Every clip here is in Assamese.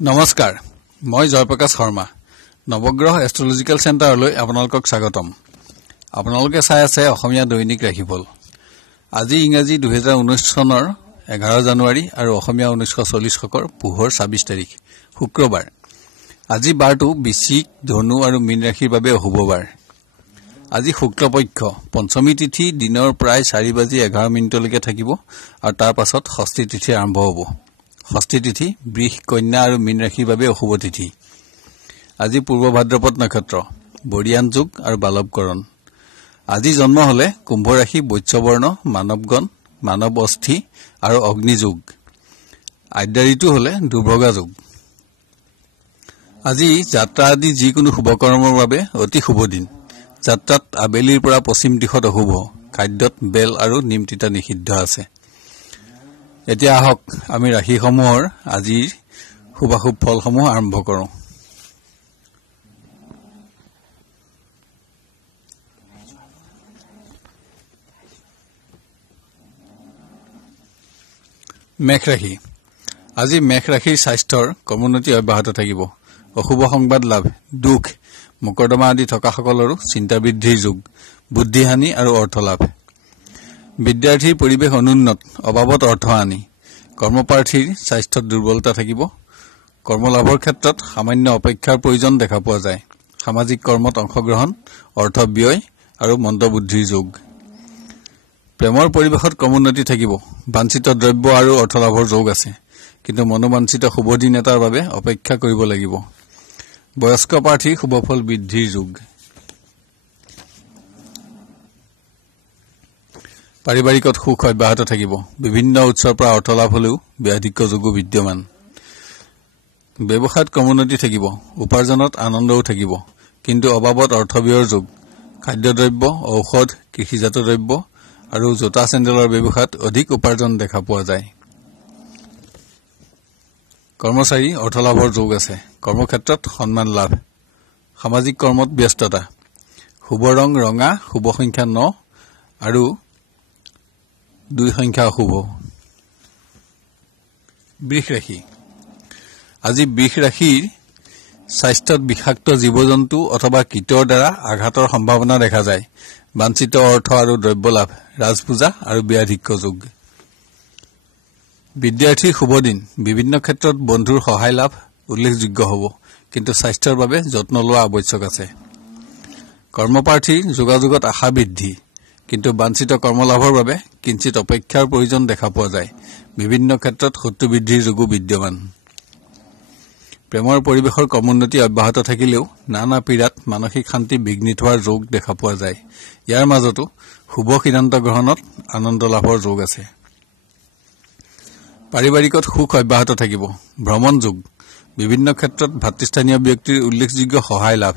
নমস্কাৰ মই জয়প্ৰকাশ শৰ্মা নৱগ্ৰহ এষ্ট্ৰলজিক্যাল চেণ্টাৰলৈ আপোনালোকক স্বাগতম আপোনালোকে চাই আছে অসমীয়া দৈনিক ৰাশিফল আজি ইংৰাজী 2019 চনৰ 11 জানুৱাৰী আৰু অসমীয়া 1940 শকৰ পুহৰ 26 তাৰিখ শুক্ৰবাৰ আজি বাৰটো বৃশ্চিক ধনু আৰু মীন ৰাশিৰ বাবে শুভবাৰ আজি শুক্লপক্ষ পঞ্চমী তিথি দিনৰ প্ৰায় 4:11 লৈকে থাকিব আৰু তাৰ পাছত ষষ্ঠী তিথি আৰম্ভ হ'ব ষষ্ঠী তিথি বৃষ কন্যা আৰু মীন ৰাশিৰ বাবে অশুভ তিথি আজি পূৰ্ব ভাদ্ৰপদ নক্ষত্ৰ বৰিয়ান যোগ আৰু বালৱকৰণ আজি জন্ম হলে কুম্ভ ৰাশি বৈশ্যবৰ্ণ মানৱগণ মানৱ অস্থি আৰু অগ্নি যোগ আদ্যা ঋতু হলে দুৰ্ভগা যোগ আজি যাত্ৰা আদি যিকোনো শুভকৰ্মৰ বাবে অতি শুভ দিন যাত্ৰাত আবেলিৰ পৰা পশ্চিম দিশত অশুভ খাদ্যত বেল আৰু নিম তিতা নিষিদ্ধ আছে এতিয়া আহক আমি ৰাশিসমূহৰ আজিৰ শুভাশুভ ফলসমূহ আৰম্ভ কৰোঁ মেষ ৰাশি আজি মেষ ৰাশিৰ স্বাস্থ্যৰ কমোন্নতি অব্যাহত থাকিব অশুভ সংবাদ লাভ দুখ মুকৰ্দমা আদি থকা সকলৰো চিন্তা বৃদ্ধিৰ যোগ বুদ্ধিহানি আৰু অৰ্থ লাভ বিদ্যাৰ্থীৰ পৰিৱেশ অনুন্নত অভাৱত অৰ্থ আনি কৰ্মপ্ৰাৰ্থীৰ স্বাস্থ্যত দুৰ্বলতা থাকিব কৰ্মলাভৰ ক্ষেত্ৰত সামান্য অপেক্ষাৰ প্ৰয়োজন দেখা পোৱা যায় সামাজিক কৰ্মত অংশগ্ৰহণ অৰ্থ ব্যয় আৰু মন্দবুদ্ধিৰ যোগ প্ৰেমৰ পৰিৱেশত কমোন্নতি থাকিব বাঞ্ছিত দ্ৰব্য আৰু অৰ্থলাভৰ যোগ আছে কিন্তু মনোবাঞ্ছিত শুভ দিন এটাৰ বাবে অপেক্ষা কৰিব লাগিব বয়স্ক প্ৰাৰ্থীৰ শুভফল বৃদ্ধিৰ যোগ পাৰিবাৰিকত সুখ অব্যাহত থাকিব বিভিন্ন উৎসৰ পৰা অৰ্থলাভ হলেও ব্যাধিক্য যোগো বিদ্যমান ব্যৱসায়ত কমোন্নতি থাকিব উপাৰ্জনত আনন্দও থাকিব কিন্তু অভাৱত অৰ্থব্যয়ৰ যোগ খাদ্যদ্ৰব্য ঔষধ কৃষিজাত দ্ৰব্য আৰু জোতা চেণ্ডেলৰ ব্যৱসায়ত অধিক উপাৰ্জন দেখা পোৱা যায় কৰ্মচাৰী অৰ্থলাভৰ যোগ আছে কৰ্মক্ষেত্ৰত সন্মান লাভ সামাজিক কৰ্মত ব্যস্ততা শুভ ৰং ৰঙা শুভ সংখ্যা 9 আৰু 2 সংখ্যা অশুভ বৃষ ৰাশি আজি বৃষ ৰাশিৰ স্বাস্থ্যত বিষাক্ত জীৱ-জন্তু অথবা কীটৰ দ্বাৰা আঘাতৰ সম্ভাৱনা দেখা যায় বাঞ্ছিত অৰ্থ আৰু দ্ৰব্য লাভ ৰাজপূজা আৰু ব্যাধিক্য যোগ বিদ্যাৰ্থীৰ শুভ দিন বিভিন্ন ক্ষেত্ৰত বন্ধুৰ সহায় লাভ উল্লেখযোগ্য হ'ব কিন্তু স্বাস্থ্যৰ বাবে যত্ন লোৱা আৱশ্যক আছে কৰ্মপ্ৰাৰ্থীৰ যোগাযোগত আশা বৃদ্ধি কিন্তু বাঞ্ছিত কৰ্মলাভৰ বাবে কিঞ্চিত অপেক্ষাৰ প্ৰয়োজন দেখা পোৱা যায় বিভিন্ন ক্ষেত্ৰত শত্ৰু বৃদ্ধিৰ যোগো বিদ্যমান প্ৰেমৰ পৰিৱেশৰ কমোন্নতি অব্যাহত থাকিলেও নানা পীড়াত মানসিক শান্তি বিঘ্নিত হোৱাৰ যোগ দেখা পোৱা যায় ইয়াৰ মাজতো শুভ সিদ্ধান্ত গ্ৰহণত আনন্দ লাভৰ যোগ আছে পাৰিবাৰিকত সুখ অব্যাহত থাকিব ভ্ৰমণ যোগ বিভিন্ন ক্ষেত্ৰত ভাতৃস্থানীয় ব্যক্তিৰ উল্লেখযোগ্য সহায় লাভ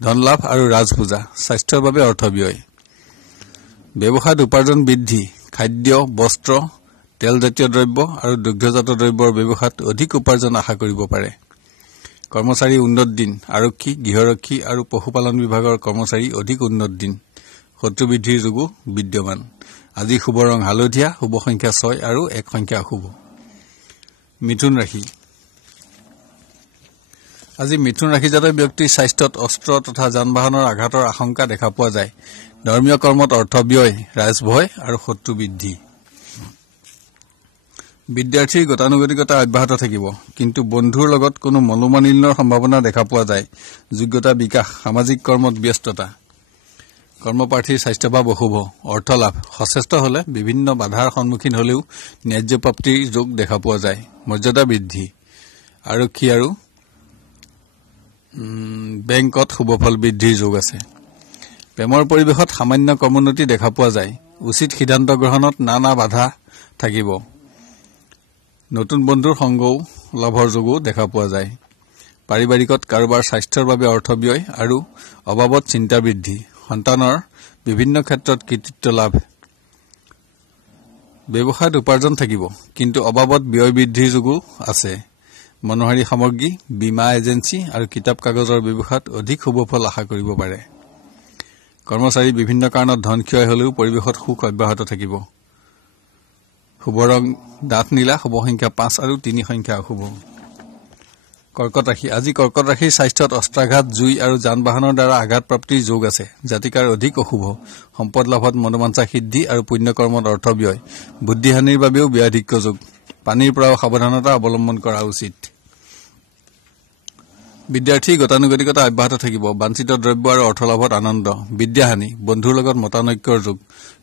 ধন লাভ আৰু ৰাজপূজা স্বাস্থ্যৰ বাবে অৰ্থ ব্যয় ব্যৱসায়ত উপাৰ্জন বৃদ্ধি খাদ্য বস্ত্ৰ তেলজাতীয় দ্ৰব্য আৰু দুগ্ধজাত দ্ৰব্যৰ ব্যৱসায়ত অধিক উপাৰ্জন আশা কৰিব পাৰে কৰ্মচাৰী উন্নত দিন আৰক্ষী গৃহৰক্ষী আৰু পশুপালন বিভাগৰ কৰ্মচাৰী অধিক উন্নত দিন শত্ৰু বৃদ্ধিৰ যোগো বিদ্যমান আজি শুভ ৰং হালধীয়া শুভ সংখ্যা 6 আৰু 1 সংখ্যা অশুভ মিথুন ৰাশি আজি মিথুন ৰাশিজাত ব্যক্তিৰ স্বাস্থ্যত অস্ত্ৰ তথা যান-বাহনৰ আঘাতৰ আশংকা দেখা পোৱা যায় ধৰ্মীয় কৰ্মত অৰ্থ ব্যয় ৰাজভয় আৰু শত্ৰু বৃদ্ধি বিদ্যাৰ্থীৰ গতানুগতিকতা অব্যাহত থাকিব কিন্তু বন্ধুৰ লগত কোনো মনোমালিন্যৰ সম্ভাৱনা দেখা পোৱা যায় যোগ্যতা বিকাশ সামাজিক কৰ্মত ব্যস্ততা কৰ্মপ্ৰাৰ্থীৰ স্বাস্থ্যভাৱ অশুভ অৰ্থলাভ সচেষ্ট হলে বিভিন্ন বাধাৰ সন্মুখীন হলেও ন্যায্য প্ৰাপ্তিৰ যোগ দেখা পোৱা যায় মৰ্যাদা বৃদ্ধি আৰক্ষী আৰু বেংকত শুভফল বৃদ্ধিৰ যোগ আছে প্ৰেমৰ পৰিৱেশত সামান্য কমোন্নতি দেখা পোৱা যায় উচিত সিদ্ধান্ত গ্ৰহণত নানা বাধা থাকিব নতুন বন্ধুৰ সংগও লাভৰ যোগো দেখা পোৱা যায় পাৰিবাৰিকত কাৰোবাৰ স্বাস্থ্যৰ বাবে অৰ্থ ব্যয় আৰু অভাৱত চিন্তা বৃদ্ধি সন্তানৰ বিভিন্ন ক্ষেত্ৰত কৃতিত্ব লাভ ব্যৱসায়ত উপাৰ্জন থাকিব কিন্তু অভাৱত ব্যয় বৃদ্ধিৰ যোগো আছে মনোহাৰী সামগ্ৰী বীমা এজেন্সী আৰু কিতাপ কাগজৰ ব্যৱসায়ত অধিক শুভফল আশা কৰিব পাৰে কৰ্মচাৰী বিভিন্ন কাৰণত ধন ক্ষয় হলেও পৰিৱেশত সুখ অব্যাহত থাকিব শুভ ৰং ডাঠ নীলা শুভ সংখ্যা 5 আৰু 3 সংখ্যা অশুভ কৰ্কট ৰাশি আজি কৰ্কট ৰাশিৰ স্বাস্থ্যত অস্ত্ৰাঘাত জুই আৰু যান বাহনৰ দ্বাৰা আঘাত প্ৰাপ্তিৰ যোগ আছে জাতিকাৰ অধিক অশুভ সম্পদ লাভত মনোবাঞ্ছা সিদ্ধি আৰু পুণ্যকৰ্মত অৰ্থ ব্যয় বুদ্ধিহানিৰ বাবেও ব্যাধিক্য যোগ পানীৰ পৰাও সাৱধানতা অৱলম্বন কৰা উচিত বিদ্যাৰ্থী গতানুগতিকতা অব্যাহত থাকিব বাঞ্ছিত দ্ৰব্য আৰু অৰ্থ লাভত আনন্দ বিদ্যাহানি বন্ধুৰ লগত মতানৈক্যৰ যোগ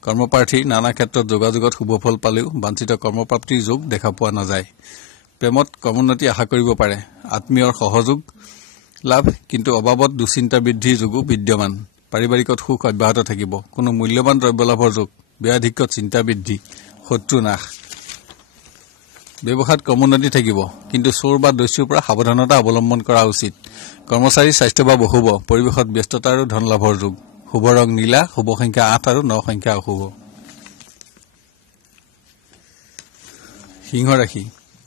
কৰ্মপ্ৰাৰ্থীৰ নানা ক্ষেত্ৰত যোগাযোগত শুভফল পালেও বাঞ্ছিত কৰ্মপ্ৰাপ্তিৰ যোগ দেখা পোৱা নাযায় প্ৰেমত কমোন্নতি আশা কৰিব পাৰে আত্মীয়ৰ সহযোগ লাভ কিন্তু অবাবত দুশ্চিন্তা বৃদ্ধিৰ যোগো বিদ্যমান পাৰিবাৰিকত সুখ অব্যাহত থাকিব কোনো মূল্যৱান দ্ৰব্য লাভৰ যোগ ব্যাধিক্যত চিন্তা বৃদ্ধি শত্ৰু নাশ ব্যৱসায়ত কমোন্নতি থাকিব কিন্তু চোৰ বা দস্যুৰ পৰা সাৱধানতা অৱলম্বন কৰা উচিত কৰ্মচাৰীৰ স্বাস্থ্য বা অশুভ পৰিৱেশত ব্যস্ততা আৰু ধন লাভৰ যোগ শুভ ৰং নীলা শুভ সংখ্যা 8 আৰু 9 সংখ্যা অশুভ সিংহ ৰাশি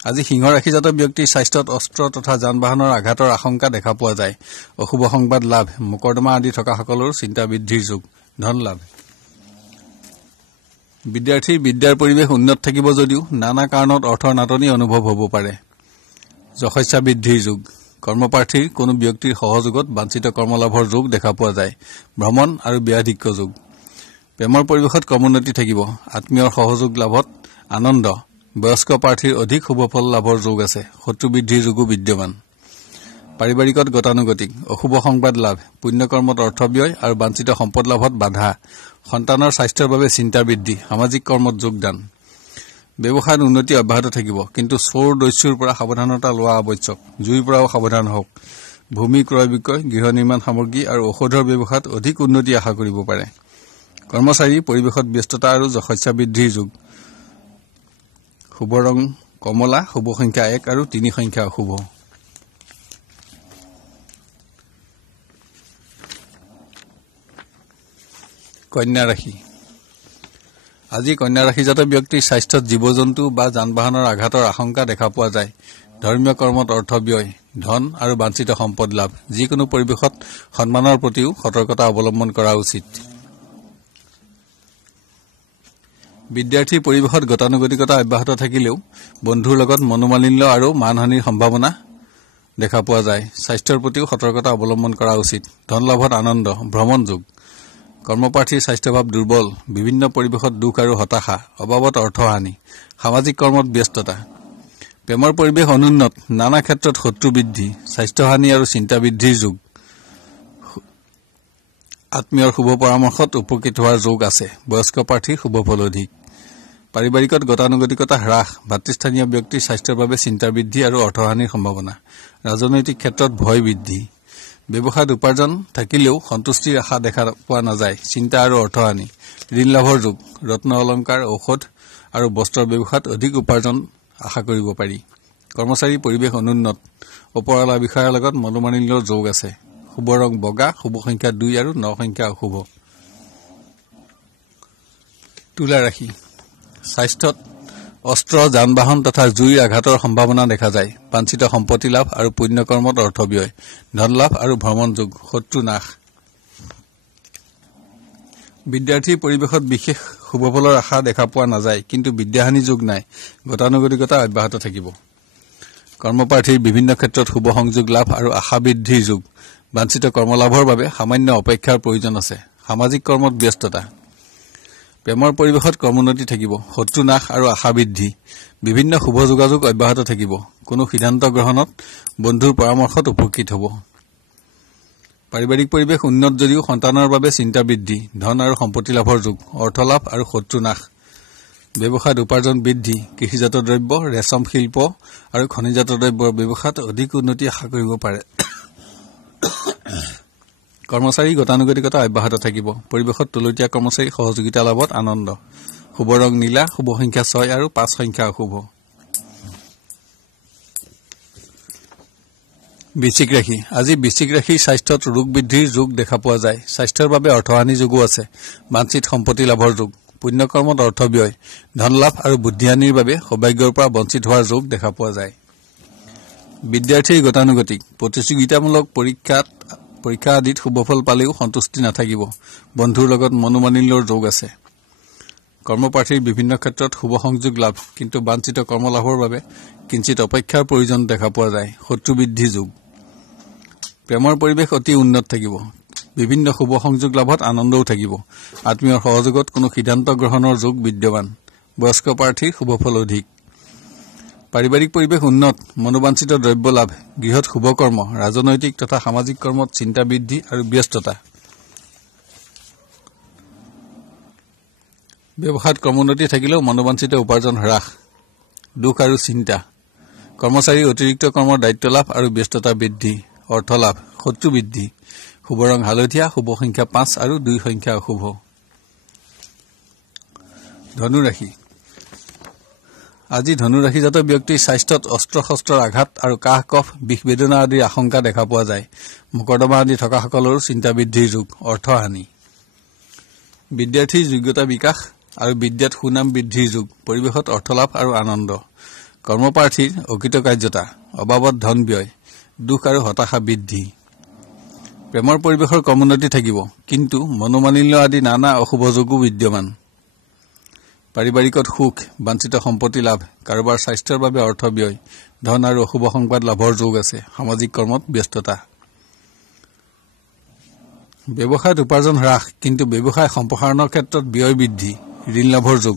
আজি সিংহ ৰাশিজাত ব্যক্তিৰ স্বাস্থ্যত অস্ত্ৰ তথা যান বাহনৰ আঘাতৰ আশংকা দেখা পোৱা যায় অশুভ সংবাদ লাভ মোকৰ্দমা আদি থকা সকলৰ চিন্তা বৃদ্ধিৰ যোগ ধন লাভ বিদ্যাৰ্থীৰ বিদ্যাৰ পৰিৱেশ উন্নত থাকিব যদিও নানা কাৰণত অৰ্থৰ নাটনি অনুভৱ হ'ব পাৰে যশস্যা বৃদ্ধিৰ যোগ কৰ্মপ্ৰাৰ্থীৰ কোনো ব্যক্তিৰ সহযোগত বাঞ্ছিত কৰ্মলাভৰ যোগ দেখা পোৱা যায় ভ্ৰমণ আৰু ব্যাধিক্য যোগ প্ৰেমৰ পৰিৱেশত কমোন্নতি থাকিব আত্মীয়ৰ সহযোগ লাভত আনন্দ বয়স্ক প্ৰাৰ্থীৰ অধিক শুভফল লাভৰ যোগ আছে শত্ৰু বৃদ্ধিৰ যোগো বিদ্যমান পাৰিবাৰিকত গতানুগতিক অশুভ সংবাদ লাভ পুণ্যকৰ্মত অৰ্থ ব্যয় আৰু বাঞ্ছিত সম্পদ লাভত বাধা সন্তানৰ স্বাস্থ্যৰ বাবে চিন্তা বৃদ্ধি সামাজিক কৰ্মত যোগদান ব্যৱসায়ত উন্নতি অব্যাহত থাকিব কিন্তু চোৰ দস্যুৰ পৰা সাৱধানতা লোৱা আৱশ্যক জুইৰ পৰাও সাৱধান হওক ভূমি ক্ৰয় বিক্ৰয় গৃহ নিৰ্মাণ সামগ্ৰী আৰু ঔষধৰ ব্যৱসায়ত অধিক উন্নতি আশা কৰিব পাৰে কৰ্মচাৰী পৰিৱেশত ব্যস্ততা আৰু যশস্যা বৃদ্ধিৰ যোগ শুভ ৰং কমলা শুভ সংখ্যা 1 আৰু 3 সংখ্যা অশুভ কন্যা ৰাশি আজি কন্যা ৰাশিজাত ব্যক্তিৰ স্বাস্থ্যত জীৱ-জন্তু বা যান বাহনৰ আঘাতৰ আশংকা দেখা পোৱা যায় ধৰ্মীয় কৰ্মত অৰ্থ ব্যয় ধন আৰু বাঞ্ছিত সম্পদ লাভ যিকোনো পৰিৱেশত সন্মানৰ প্ৰতিও সতৰ্কতা অৱলম্বন কৰা উচিত বিদ্যাৰ্থীৰ পৰিৱেশত গতানুগতিকতা অব্যাহত থাকিলেও বন্ধুৰ লগত মনোমালিন্য আৰু মানহানিৰ সম্ভাৱনা দেখা পোৱা যায় স্বাস্থ্যৰ প্ৰতিও সতৰ্কতা অৱলম্বন কৰা উচিত ধন লাভত আনন্দ ভ্ৰমণ যোগ কৰ্মপ্ৰাৰ্থীৰ স্বাস্থ্যভাৱ দুৰ্বল বিভিন্ন পৰিৱেশত দুখ আৰু হতাশা অবাবত অৰ্থহানি সামাজিক কৰ্মত ব্যস্ততা প্ৰেমৰ পৰিৱেশ অনুন্নত নানা ক্ষেত্ৰত শত্ৰু বৃদ্ধি স্বাস্থ্যহানি আৰু চিন্তা বৃদ্ধিৰ যোগ আত্মীয়ৰ শুভ পৰামৰ্শত উপকৃত হোৱাৰ যোগ আছে বয়স্ক প্ৰাৰ্থীৰ শুভফল অধিক পাৰিবাৰিকত গতানুগতিকতা হ্ৰাস ভাতৃস্থানীয় ব্যক্তিৰ স্বাস্থ্যৰ বাবে চিন্তা বৃদ্ধি আৰু অৰ্থহানিৰ সম্ভাৱনা ৰাজনৈতিক ক্ষেত্ৰত ভয় বৃদ্ধি ব্যৱসায়ত উপাৰ্জন থাকিলেও সন্তুষ্টিৰ আশা দেখা পোৱা নাযায় চিন্তা আৰু অৰ্থহানি ঋণ লাভৰ যোগ ৰত্ন অলংকাৰ ঔষধ আৰু বস্ত্ৰৰ ব্যৱসায়ত অধিক উপাৰ্জন আশা কৰিব পাৰি কৰ্মচাৰী পৰিৱেশ অনুন্নত ওপৰৱালা বিষয়াৰ লগত মনোমালিন্যৰ যোগ আছে শুভ ৰং বগা শুভ সংখ্যা 2 আৰু 9 সংখ্যা অশুভ তুলা ৰাশি স্বাস্থ্যত অস্ত্ৰ যান বাহন তথা জুইৰ আঘাতৰ সম্ভাৱনা দেখা যায় বাঞ্ছিত সম্পত্তি লাভ আৰু পুণ্যকৰ্মত অৰ্থ ব্যয় ধন লাভ আৰু ভ্ৰমণ যোগ শত্ৰু নাশ বিদ্যাৰ্থীৰ পৰিৱেশত বিশেষ শুভফলৰ আশা দেখা পোৱা নাযায় কিন্তু বিদ্যাহানি যোগ নাই গতানুগতিকতা অব্যাহত থাকিব কৰ্মপ্ৰাৰ্থীৰ বিভিন্ন ক্ষেত্ৰত শুভ সংযোগ লাভ আৰু আশা বৃদ্ধিৰ যোগ বাঞ্ছিত কৰ্মলাভৰ বাবে সামান্য অপেক্ষাৰ প্ৰয়োজন আছে সামাজিক কৰ্মত ব্যস্ততা প্ৰেমৰ পৰিৱেশত কৰ্মোন্নতি থাকিব শত্ৰু নাশ আৰু আশা বৃদ্ধি বিভিন্ন শুভ যোগাযোগ অব্যাহত থাকিব কোনো সিদ্ধান্ত গ্ৰহণত বন্ধুৰ পৰামৰ্শত উপকৃত হ'ব পাৰিবাৰিক পৰিৱেশ উন্নত যদিও সন্তানৰ বাবে চিন্তা বৃদ্ধি ধন আৰু সম্পত্তি লাভৰ যোগ অৰ্থ লাভ আৰু শত্ৰু নাশ ব্যৱসায়ত উপাৰ্জন বৃদ্ধি কৃষিজাত দ্ৰব্য ৰেচম শিল্প আৰু খনিজাত দ্ৰব্যৰ ব্যৱসায়ত অধিক উন্নতি আশা কৰিব পাৰে কৰ্মচাৰী গতানুগতিকতা অব্যাহত থাকিব পৰিৱেশত তলতীয়া কৰ্মচাৰী সহযোগিতা লাভত আনন্দ শুভ ৰং নীলা শুভ সংখ্যা 6 আৰু 5 সংখ্যা অশুভ বৃশ্চিক ৰাশি আজি বৃশ্চিক ৰাশিৰ স্বাস্থ্যত ৰোগ বৃদ্ধিৰ যোগ দেখা পোৱা যায় স্বাস্থ্যৰ বাবে অৰ্থহানি যোগো আছে বাঞ্ছিত সম্পত্তি লাভৰ যোগ পুণ্যকৰ্মত অৰ্থ ব্যয় ধন লাভ আৰু বুদ্ধিহানিৰ বাবে সৌভাগ্যৰ পৰা বঞ্চিত হোৱাৰ যোগ দেখা পোৱা যায় বিদ্যাৰ্থীৰ গতানুগতিক প্ৰতিযোগিতামূলক পৰীক্ষা আদিত শুভফল পালেও সন্তুষ্টি নাথাকিব বন্ধুৰ লগত মনোমালিন্যৰ যোগ আছে কৰ্মপ্ৰাৰ্থীৰ বিভিন্ন ক্ষেত্ৰত শুভ সংযোগ লাভ, কিন্তু বাঞ্ছিত কৰ্মলাভৰ বাবে কিঞ্চিত অপেক্ষাৰ প্ৰয়োজন দেখা পোৱা যায়। শত্ৰু বৃদ্ধি যোগ। প্ৰেমৰ পৰিৱেশ অতি উন্নত থাকিব। বিভিন্ন শুভ সংযোগ লাভত আনন্দও থাকিব। আত্মীয়ৰ সহযোগত কোনো সিদ্ধান্ত গ্ৰহণৰ যোগ বিদ্যমান। বয়স্ক প্ৰাৰ্থীৰ শুভফল অধিক। পাৰিবাৰিক পৰিৱেশ উন্নত, মনোবাঞ্ছিত দ্ৰব্য লাভ, গৃহত শুভ কৰ্ম, ৰাজনৈতিক তথা সামাজিক কৰ্মত চিন্তা বৃদ্ধি আৰু ব্যস্ততা। ব্যৱসায়ত ক্ৰমোন্নতি থাকিলেও মনোবাঞ্ছিত উপাৰ্জন হ্ৰাস, দুখ আৰু চিন্তা। কৰ্মচাৰীৰ অতিৰিক্ত কৰ্মৰ দায়িত্ব লাভ আৰু ব্যস্ততা বৃদ্ধি, অৰ্থ লাভ, শত্ৰু বৃদ্ধি। শুভ ৰং হালধীয়া, শুভ সংখ্যা 5 আৰু 2 সংখ্যা অশুভ। ধনুৰাশি। আজি ধনুৰাশিজাত ব্যক্তিৰ স্বাস্থ্যত অস্ত্ৰ শস্ত্ৰৰ আঘাত আৰু কাহ কফ বিষ বেদনা আদিৰ আশংকা দেখা পোৱা যায়। মকৰ্দমা আদি থকাসকলৰো চিন্তা বৃদ্ধিৰ যুগ, অৰ্থ হানি। বিদ্যাৰ্থীৰ যোগ্যতা বিকাশ আৰু বিদ্যাত সুনাম বৃদ্ধিৰ যুগ, পৰিৱেশত অৰ্থলাভ আৰু আনন্দ। কৰ্মপ্ৰাৰ্থীৰ অকৃতকাৰ্যতা, অবাবত ধন ব্যয়, দুখ আৰু হতাশা বৃদ্ধি। প্ৰেমৰ পৰিৱেশৰ ক্ৰমোন্নতি থাকিব, কিন্তু মনোমালিন্য আদি নানা অশুভ যোগো বিদ্যমান। পাৰিবাৰিকত সুখ, বাঞ্ছিত সম্পত্তি লাভ, কাৰোবাৰ স্বাস্থ্যৰ বাবে অৰ্থ ব্যয়, ধন আৰু অশুভ সংবাদ লাভৰ যোগ আছে। সামাজিক কৰ্মত ব্যস্ততা। ব্যৱসায়ত উপাৰ্জন হ্ৰাস, কিন্তু ব্যৱসায় সম্প্ৰসাৰণৰ ক্ষেত্ৰত ব্যয় বৃদ্ধি, ঋণ লাভৰ যোগ।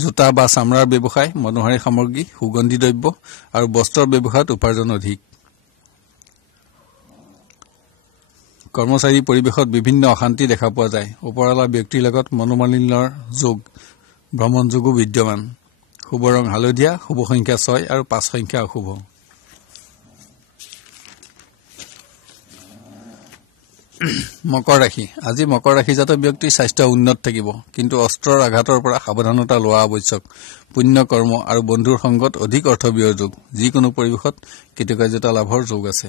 জোতা বা চামৰাৰ ব্যৱসায়, মনোহাৰী সামগ্ৰী, সুগন্ধি দ্ৰব্য আৰু বস্ত্ৰৰ ব্যৱসায়ত উপাৰ্জন অধিক। কৰ্মচাৰী পৰিৱেশত বিভিন্ন অশান্তি দেখা পোৱা যায়। ওপৰৱালা ব্যক্তিৰ লগত মনোমালিন্যৰ যোগ, ভ্ৰমণ যোগো বিদ্যমান। শুভ ৰং হালধীয়া, শুভ সংখ্যা 6 আৰু 5 সংখ্যা অশুভ। মকৰ ৰাশি। আজি মকৰ ৰাশিজাত ব্যক্তিৰ স্বাস্থ্য উন্নত থাকিব, কিন্তু অস্ত্ৰৰ আঘাতৰ পৰা সাৱধানতা লোৱা আৱশ্যক। পুণ্য কৰ্ম আৰু বন্ধুৰ সংগত অধিক অৰ্থ ব্যয়ৰ যোগ, যিকোনো পৰিৱেশত কৃতকাৰ্যতা লাভৰ যোগ আছে।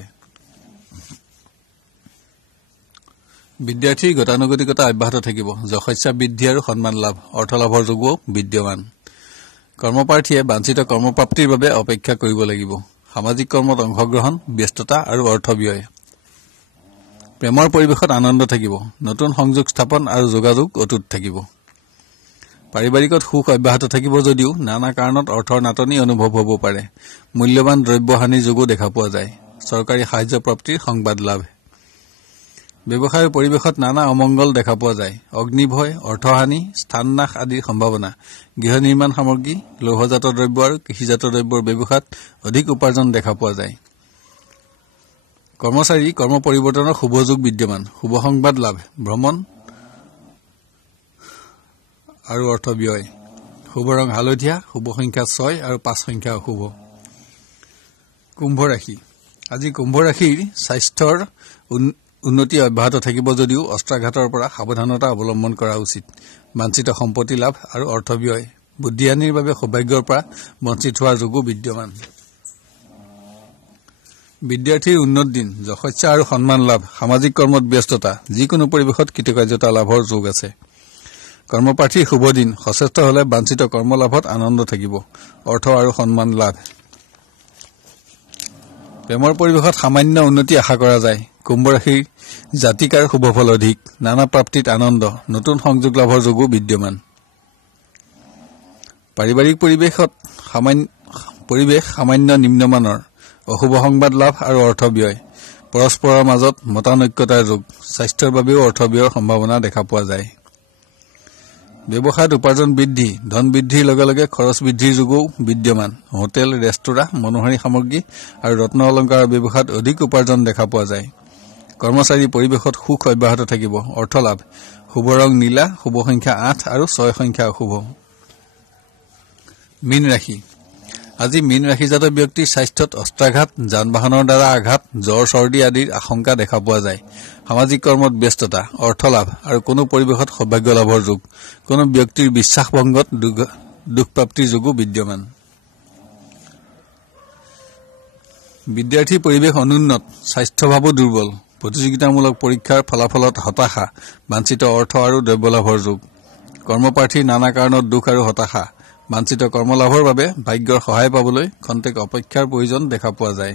বিদ্যাৰ্থীৰ গতানুগতিকতা অব্যাহত থাকিব, যশস্যা বৃদ্ধি আৰু সন্মান লাভ, অৰ্থ লাভৰ যোগো বিদ্যমান। কৰ্মপ্ৰাৰ্থীয়ে বাঞ্ছিত কৰ্মপ্ৰাপ্তিৰ বাবে অপেক্ষা কৰিব লাগিব। সামাজিক কৰ্মত অংশগ্ৰহণ, ব্যস্ততা আৰু অৰ্থ ব্যয়। প্ৰেমৰ পৰিৱেশত আনন্দ থাকিব, নতুন সংযোগ স্থাপন আৰু যোগাযোগ অটুট থাকিব। পাৰিবাৰিকত সুখ অব্যাহত থাকিব যদিও নানা কাৰণত অৰ্থৰ নাটনি অনুভৱ হ'ব পাৰে। মূল্যৱান দ্ৰব্য হানিৰ যোগো দেখা পোৱা যায়। চৰকাৰী সাহায্য প্ৰাপ্তিৰ সংবাদ লাভ। ব্যৱসায়ৰ পৰিৱেশত নানা অমংগল দেখা পোৱা যায়। অগ্নিভয়, অৰ্থহানি, স্থাননাশ আদিৰ সম্ভাৱনা। গৃহ নিৰ্মাণ সামগ্ৰী, লৌহজাত দ্ৰব্য আৰু কৃষিজাত দ্ৰব্যৰ ব্যৱসায়ত অধিক উপাৰ্জন দেখা পোৱা যায়। কৰ্মচাৰী কৰ্ম পৰিৱৰ্তনৰ শুভ যোগ বিদ্যমান। শুভ সংবাদ লাভ, ভ্ৰমণ আৰু অৰ্থ ব্যয়। শুভ ৰং হালধীয়া, শুভ সংখ্যা 6 আৰু 5 সংখ্যা অশুভ। কুম্ভ ৰাশি। আজি কুম্ভ ৰাশিৰ স্বাস্থ্যৰ উন্নতি অব্যাহত থাকিব যদিও অস্ত্ৰাঘাতৰ পৰা সাৱধানতা অৱলম্বন কৰা উচিত। বাঞ্ছিত সম্পত্তি লাভ আৰু অৰ্থ ব্যয়। বুদ্ধিহানিৰ বাবে সৌভাগ্যৰ পৰা বঞ্চিত হোৱাৰ যোগো বিদ্যমান। বিদ্যাৰ্থীৰ উন্নত দিন, যশস্যা আৰু সন্মান লাভ, সামাজিক কৰ্মত ব্যস্ততা, যিকোনো পৰিৱেশত কৃতকাৰ্যতা লাভৰ যোগ আছে। কৰ্মপ্ৰাৰ্থীৰ শুভ দিন, সচেষ্ট হলে বাঞ্ছিত কৰ্মলাভত আনন্দ থাকিব, অৰ্থ আৰু সন্মান লাভ। প্ৰেমৰ পৰিৱেশত সামান্য উন্নতি আশা কৰা যায়। কুম্ভ ৰাশিৰ জাতিকাৰ শুভফল অধিক, নানা প্ৰাপ্তিত আনন্দ, নতুন সংযোগ লাভৰ যোগো বিদ্যমান। পাৰিবাৰিক পৰিৱেশ সামান্য নিম্নমানৰ, অশুভ সংবাদ লাভ আৰু অৰ্থ ব্যয়। পৰস্পৰৰ মাজত মতানৈক্যতাৰ যোগ, স্বাস্থ্যৰ বাবেও অৰ্থ ব্যয়ৰ সম্ভাৱনা দেখা পোৱা যায়। ব্যৱসায়ত উপাৰ্জন বৃদ্ধি, ধন বৃদ্ধিৰ লগে লগে খৰচ বৃদ্ধিৰ যোগও বিদ্যমান। হোটেল, ৰেস্তোৰাঁ, মনোহাৰী সামগ্ৰী আৰু ৰত্ন অলংকাৰৰ ব্যৱসায়ত অধিক উপাৰ্জন দেখা পোৱা যায়। কৰ্মচাৰী পৰিৱেশত সুখ অব্যাহত থাকিব, অৰ্থ লাভ। শুভ ৰং নীলা, শুভ সংখ্যা 8 আৰু 6 সংখ্যা অশুভ। মীন ৰাশি। আজি মীন ৰাশিজাত ব্যক্তিৰ স্বাস্থ্যত অস্ত্ৰাঘাত, যান বাহনৰ দ্বাৰা আঘাত, জ্বৰ চৰ্দি আদিৰ আশংকা দেখা পোৱা যায়। সামাজিক কৰ্মত ব্যস্ততা, অৰ্থ লাভ আৰু কোনো পৰিৱেশত সৌভাগ্য লাভৰ যোগ। কোনো ব্যক্তিৰ বিশ্বাসভংগত দুখপ্ৰাপ্তিৰ যোগো বিদ্যমান। বিদ্যাৰ্থীৰ পৰিৱেশ অনুন্নত, স্বাস্থ্যভাৱো দুৰ্বল। প্ৰতিযোগিতামূলক পৰীক্ষাৰ ফলাফলত হতাশা, বাঞ্ছিত অৰ্থ আৰু দ্ৰব্য লাভৰ যোগ। কৰ্মপ্ৰাৰ্থীৰ নানা কাৰণত দুখ আৰু হতাশা, বাঞ্ছিত কৰ্মলাভৰ বাবে ভাগ্যৰ সহায় পাবলৈ খন্তেক অপেক্ষাৰ প্ৰয়োজন দেখা পোৱা যায়।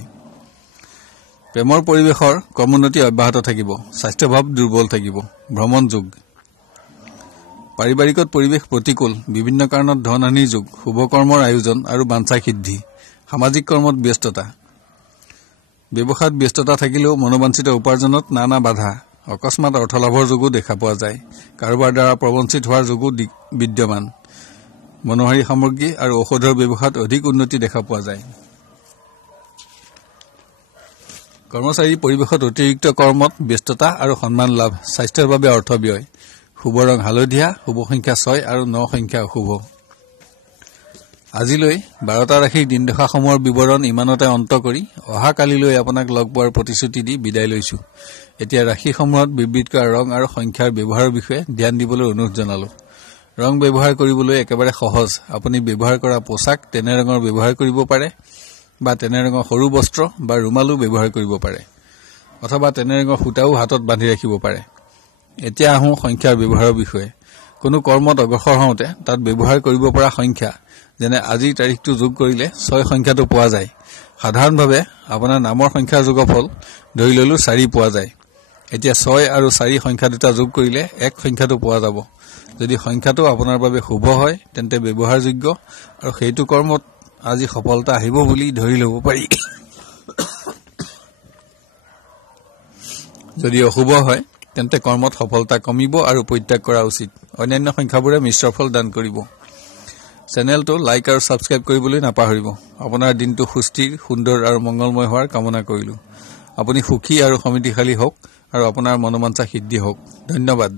প্ৰেমৰ পৰিৱেশৰ ক্ৰমোন্নতি অব্যাহত থাকিব, স্বাস্থ্যভাৱ দুৰ্বল থাকিব, ভ্ৰমণ যোগ। পাৰিবাৰিকত পৰিৱেশ প্ৰতিকূল, বিভিন্ন কাৰণত ধনহানিৰ যুগ, শুভকৰ্মৰ আয়োজন আৰু বাঞ্ছা সিদ্ধি, সামাজিক কৰ্মত ব্যস্ততা। ব্যৱসায়ত ব্যস্ততা থাকিলেও মনোবাঞ্ছিত উপাৰ্জনত নানা বাধা, অকস্মাত অৰ্থলাভৰ যোগো দেখা পোৱা যায়, কাৰোবাৰ দ্বাৰা প্ৰবঞ্চিত হোৱাৰ যোগো বিদ্যমান। মনোহাৰী সামগ্ৰী আৰু ঔষধৰ ব্যৱসায়ত অধিক উন্নতি দেখা পোৱা যায়। কৰ্মচাৰী পৰিৱেশত অতিৰিক্ত কৰ্মত ব্যস্ততা আৰু সন্মান লাভ, স্বাস্থ্যৰ বাবে অৰ্থ ব্যয়। শুভ ৰং হালধীয়া, শুভ সংখ্যা 6 আৰু 9 সংখ্যা অশুভ। আজিলৈ 12টা ৰাশিৰ দিনদশাসমূহৰ বিৱৰণ ইমানতে অন্ত কৰি অহা কালিলৈ আপোনাক লগ পোৱাৰ প্ৰতিশ্ৰুতি দি বিদায় লৈছো। এতিয়া ৰাশিসমূহত বিবৃত কৰা ৰং আৰু সংখ্যাৰ ব্যৱহাৰৰ বিষয়ে ধ্যান দিবলৈ অনুৰোধ জনালো। ৰং ব্যৱহাৰ কৰিবলৈ একেবাৰে সহজ। আপুনি ব্যৱহাৰ কৰা পোছাক তেনে ৰঙৰ ব্যৱহাৰ কৰিব পাৰে বা তেনে ৰঙৰ সৰু বস্ত্ৰ বা ৰুমালো ব্যৱহাৰ কৰিব পাৰে, অথবা তেনে ৰঙৰ সূতাও হাতত বান্ধি ৰাখিব পাৰে। এতিয়া আহোঁ সংখ্যাৰ ব্যৱহাৰৰ বিষয়ে। কোনো কৰ্মত অগ্ৰসৰ হওঁতে তাত ব্যৱহাৰ কৰিব পৰা সংখ্যা, যেনে আজিৰ তাৰিখটো যোগ কৰিলে 6 সংখ্যাটো পোৱা যায়। সাধাৰণভাৱে আপোনাৰ নামৰ সংখ্যাৰ যোগফল ধৰি ললো 4 পোৱা যায়। এতিয়া 6 আৰু 4 সংখ্যা দুটা যোগ কৰিলে 1 সংখ্যাটো পোৱা যাব। যদি সংখ্যাটো আপোনাৰ বাবে শুভ হয় তেন্তে ব্যৱহাৰযোগ্য আৰু সেইটো কৰ্মত আজি সফলতা আহিব বুলি ধৰি ল'ব পাৰি। যদি অশুভ হয় তেন্তে কৰ্মত সফলতা কমিব আৰু পৰিত্যাগ কৰা উচিত। অন্যান্য সংখ্যাবোৰে মিশ্ৰ ফল দান কৰিব। চেনেলটো লাইক আৰু ছাবস্ক্ৰাইব কৰিবলৈ নাপাহৰিব। আপোনাৰ দিনটো সুস্থিৰ, সুন্দৰ আৰু মংগলময় হোৱাৰ কামনা কৰিলো। আপুনি সুখী আৰু সমৃদ্ধিশালী হওক আৰু আপোনাৰ মনোবাঞ্ছা সিদ্ধি হওক। ধন্যবাদ।